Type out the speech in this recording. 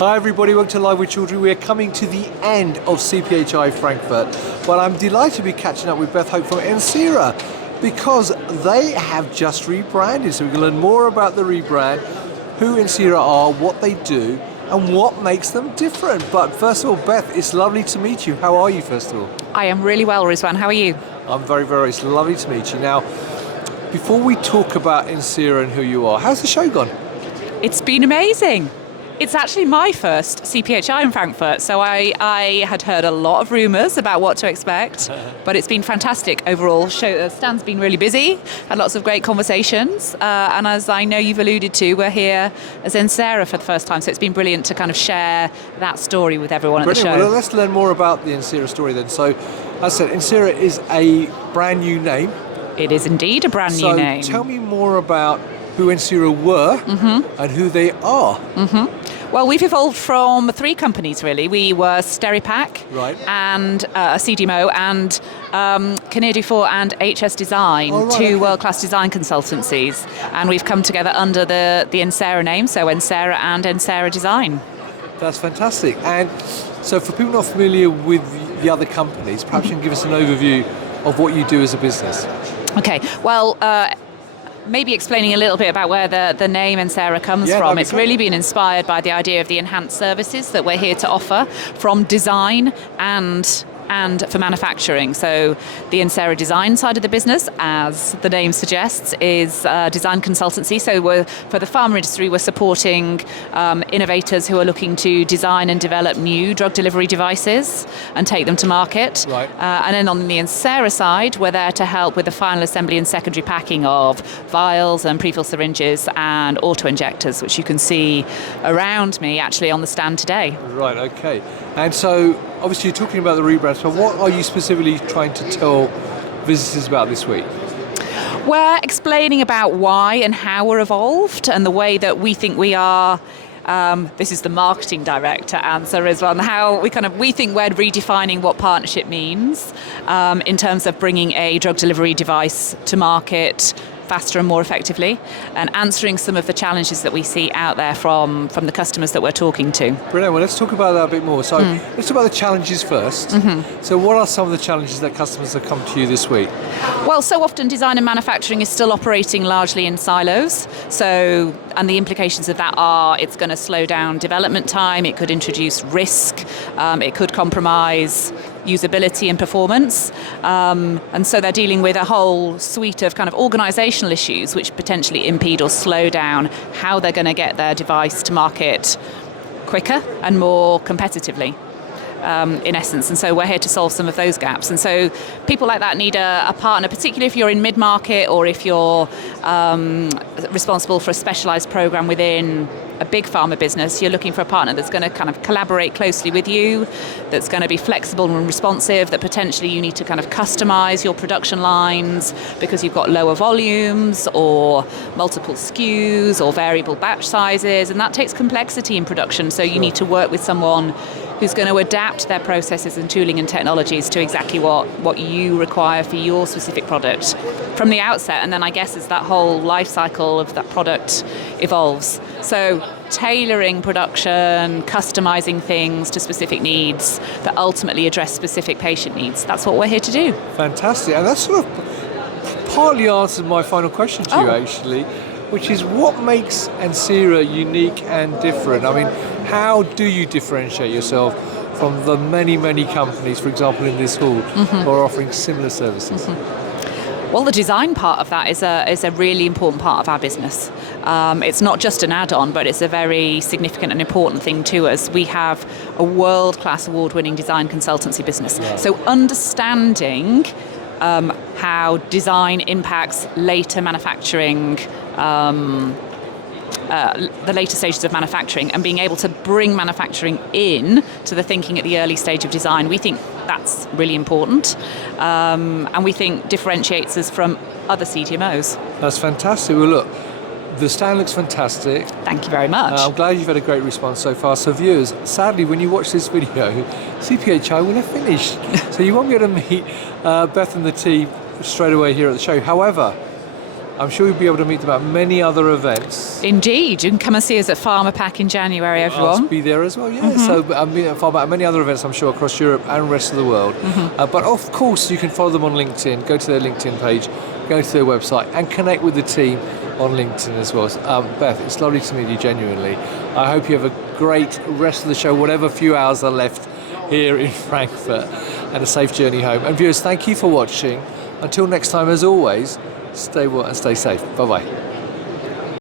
Hi everybody, welcome to Live with Children. We are coming to the end of CPHI Frankfurt, but I'm delighted to be catching up with Beth Hope from Ensera because they have just rebranded. So we can learn more about the rebrand, who Ensera are, what they do, and what makes them different. But first of all, Beth, it's lovely to meet you. How are you, first of all? I am really well, Rizwan. How are you? I'm very, very, it's lovely to meet you. Now, before we talk about Ensera and who you are, how's the show gone? It's been amazing. It's actually my first CPHI in Frankfurt, so I had heard a lot of rumours about what to expect, but it's been fantastic overall. Stand's been really busy, had lots of great conversations, and as I know you've alluded to, we're here as Ensera for the first time, so it's been brilliant to kind of share that story with everyone at the show. Well, let's learn more about the Ensera story then. So, as I said, Ensera is a brand new name. It is indeed a brand new name. So tell me more about who Ensera were and who they are. Well, we've evolved from three companies, really. We were Steripack, right, and a CDMO, and Canadifor and HS Design, two world-class design consultancies. And we've come together under the Ensera name, so Ensera and Ensera Design. That's fantastic. And so for people not familiar with the other companies, perhaps you can give us an overview of what you do as a business. Okay, well, maybe explaining a little bit about where the name Ensera comes from. It's really been inspired by the idea of the enhanced services that we're here to offer from design and for manufacturing. So the Ensera Design side of the business, as the name suggests, is design consultancy. So for the pharma industry, we're supporting innovators who are looking to design and develop new drug delivery devices and take them to market. Right. And then on the Ensera side, we're there to help with the final assembly and secondary packing of vials and pre-filled syringes and auto-injectors, which you can see around me actually on the stand today. Right, okay. And so obviously you're talking about the rebrand, so what are you specifically trying to tell visitors about this week? We're explaining about why and how we're evolved and the way that we think we are. This is the marketing director answer as well, and how we think we're redefining what partnership means in terms of bringing a drug delivery device to market faster and more effectively, and answering some of the challenges that we see out there from the customers that we're talking to. Brilliant. Well, let's talk about that a bit more. So let's talk about the challenges first. So what are some of the challenges that customers have come to you this week? Well, so often design and manufacturing is still operating largely in silos. So, and the implications of that are it's going to slow down development time, it could introduce risk, it could compromise usability and performance, and so they're dealing with a whole suite of kind of organisational issues which potentially impede or slow down how they're going to get their device to market quicker and more competitively. In essence, and so we're here to solve some of those gaps. And so people like that need a partner, particularly if you're in mid-market or if you're responsible for a specialised programme within a big pharma business. You're looking for a partner that's going to kind of collaborate closely with you, that's going to be flexible and responsive, that potentially you need to kind of customise your production lines because you've got lower volumes or multiple SKUs or variable batch sizes, and that takes complexity in production. So you need to work with someone who's going to adapt their processes and tooling and technologies to exactly what you require for your specific product from the outset. And then I guess as that whole life cycle of that product evolves. So tailoring production, customizing things to specific needs that ultimately address specific patient needs. That's what we're here to do. Fantastic. And that sort of partly answered my final question to you, actually, which is what makes Ensera unique and different? I mean, how do you differentiate yourself from the many, many companies, for example, in this hall, who are offering similar services? Well, the design part of that is a really important part of our business. It's not just an add-on, but it's a very significant and important thing to us. We have a world-class award-winning design consultancy business. Yeah. So understanding how design impacts later manufacturing, the later stages of manufacturing, and being able to bring manufacturing in to the thinking at the early stage of design, we think that's really important, and we think differentiates us from other CDMOs. That's fantastic. Well, look, the stand looks fantastic. Thank you very much. I'm glad you've had a great response so far. So viewers, sadly, when you watch this video, CPHI will have finished. So you won't be able to meet Beth and the team straight away here at the show. However, I'm sure you'll be able to meet them at many other events. Indeed, you can come and see us at Farmer Pack in January, everyone. I'll be there as well, yeah. So about many other events, I'm sure, across Europe and the rest of the world. But of course, you can follow them on LinkedIn, go to their LinkedIn page, go to their website, and connect with the team on LinkedIn as well. Beth, it's lovely to meet you, genuinely. I hope you have a great rest of the show, whatever few hours are left here in Frankfurt, and a safe journey home. And viewers, thank you for watching. Until next time, as always, stay well and stay safe. Bye-bye.